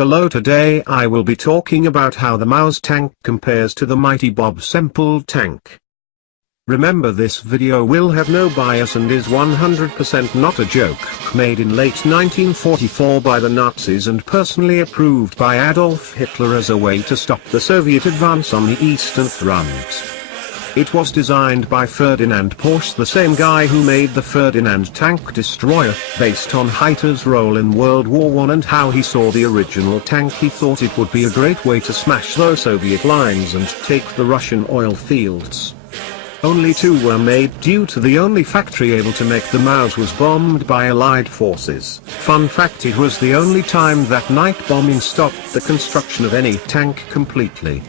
Hello, today I will be talking about how the Mouse tank compares to the mighty Bob Semple tank. Remember, this video will have no bias and is 100% not a joke, made in late 1944 by the Nazis and personally approved by Adolf Hitler as a way to stop the Soviet advance on the Eastern Front. It was designed by Ferdinand Porsche, the same guy who made the Ferdinand tank destroyer, based on Hitler's role in World War I and how he saw the original tank. He thought it would be a great way to smash those Soviet lines and take the Russian oil fields. Only two were made due to the only factory able to make the Mouse was bombed by Allied forces. Fun fact, it was the only time that night bombing stopped the construction of any tank completely.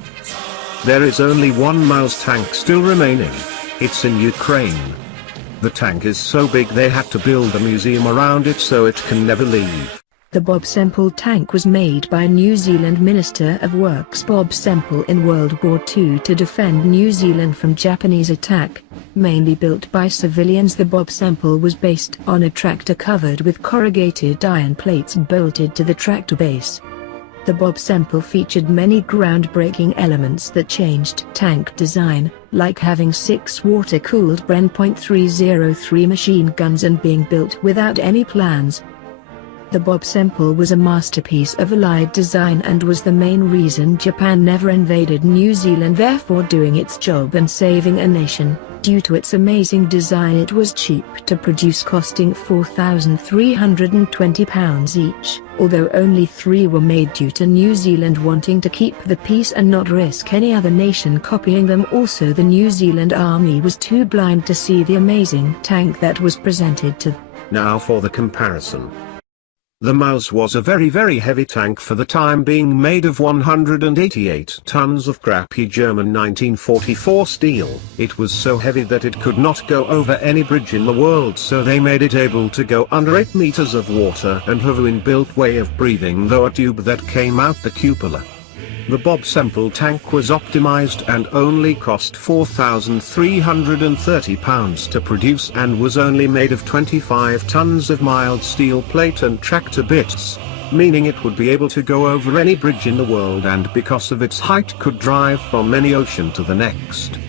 There is only one Mouse tank still remaining. It's in Ukraine. The tank is so big they had to build a museum around it so it can never leave. The Bob Semple tank was made by New Zealand Minister of Works Bob Semple in World War II to defend New Zealand from Japanese attack. Mainly built by civilians, the Bob Semple was based on a tractor covered with corrugated iron plates bolted to the tractor base. The Bob Semple featured many groundbreaking elements that changed tank design, like having 6 water-cooled Bren .303 machine guns and being built without any plans. The Bob Semple was a masterpiece of Allied design and was the main reason Japan never invaded New Zealand, therefore doing its job and saving a nation. Due to its amazing design, it was cheap to produce, costing £4,320 each, although only 3 were made due to New Zealand wanting to keep the peace and not risk any other nation copying them. Also, the New Zealand Army was too blind to see the amazing tank that was presented to them. Now for the comparison. The Mouse was a very heavy tank for the time, being made of 188 tons of crappy German 1944 steel. It was so heavy that it could not go over any bridge in the world, so they made it able to go under 8 meters of water and have an inbuilt way of breathing through a tube that came out the cupola. The Bob Semple tank was optimized and only cost £4,330 to produce and was only made of 25 tons of mild steel plate and tractor bits, meaning it would be able to go over any bridge in the world, and because of its height could drive from any ocean to the next.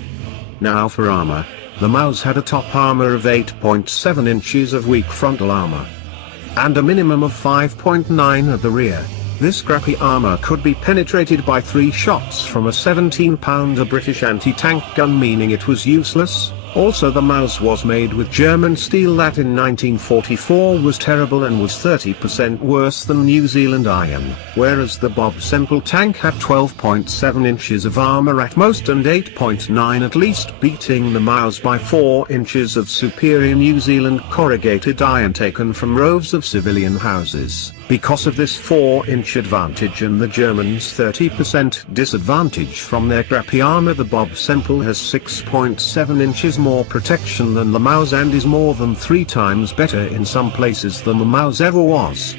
Now for armor. The Mouse had a top armor of 8.7 inches of weak frontal armor, and a minimum of 5.9 at the rear. This scrappy armor could be penetrated by 3 shots from a 17-pounder British anti-tank gun, meaning it was useless. Also, the Mouse was made with German steel that in 1944 was terrible and was 30% worse than New Zealand iron, whereas the Bob Semple tank had 12.7 inches of armor at most and 8.9 at least, beating the Mouse by 4 inches of superior New Zealand corrugated iron taken from rows of civilian houses. Because of this 4-inch advantage and the Germans' 30% disadvantage from their crappy armor, the Bob Semple has 6.7 inches more protection than the Mouse and is more than 3 times better in some places than the Mouse ever was.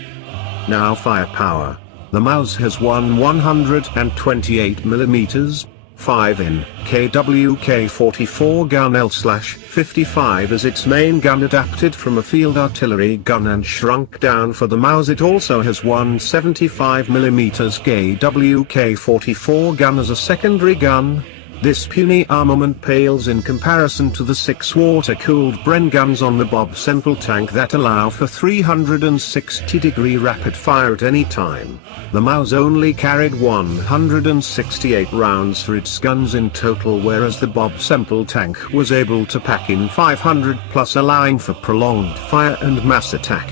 Now firepower. The Mouse has one 128mm 5-in KWK-44 gun L/55 as its main gun, adapted from a field artillery gun and shrunk down for the Mouse. It also has one 75mm KWK-44 gun as a secondary gun. This puny armament pales in comparison to the 6 water-cooled Bren guns on the Bob Semple tank that allow for 360-degree rapid fire at any time. The Mouse only carried 168 rounds for its guns in total, whereas the Bob Semple tank was able to pack in 500 plus, allowing for prolonged fire and mass attack.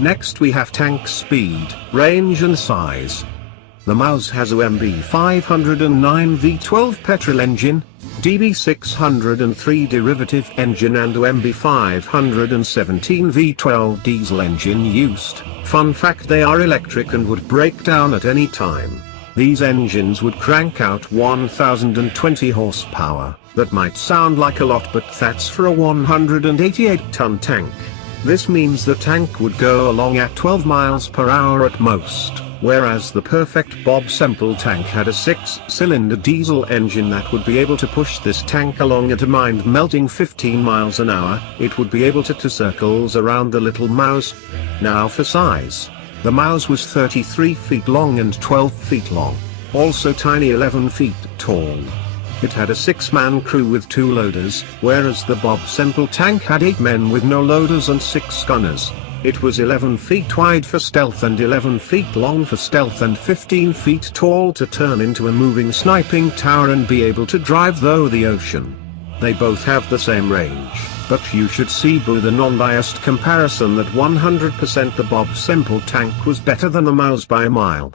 Next we have tank speed, range and size. The Mouse has a MB509 V12 petrol engine, DB603 derivative engine and a MB517 V12 diesel engine used. Fun fact, they are electric and would break down at any time. These engines would crank out 1020 horsepower. That might sound like a lot, but that's for a 188-ton tank. This means the tank would go along at 12 miles per hour at most. whereas the perfect Bob Semple tank had a 6-cylinder diesel engine that would be able to push this tank along at a mind-melting 15 miles an hour. It would be able to circles around the little mouse. Now for size. The Mouse was 33 feet long and 12 feet long. Also tiny 11 feet tall. It had a 6-man crew with 2 loaders, whereas the Bob Semple tank had 8 men with no loaders and 6 gunners. It was 11 feet wide for stealth and 11 feet long for stealth and 15 feet tall to turn into a moving sniping tower and be able to drive through the ocean. They both have the same range, but you should see by the non-biased comparison that 100% the Bob Semple tank was better than the Mouse by a mile.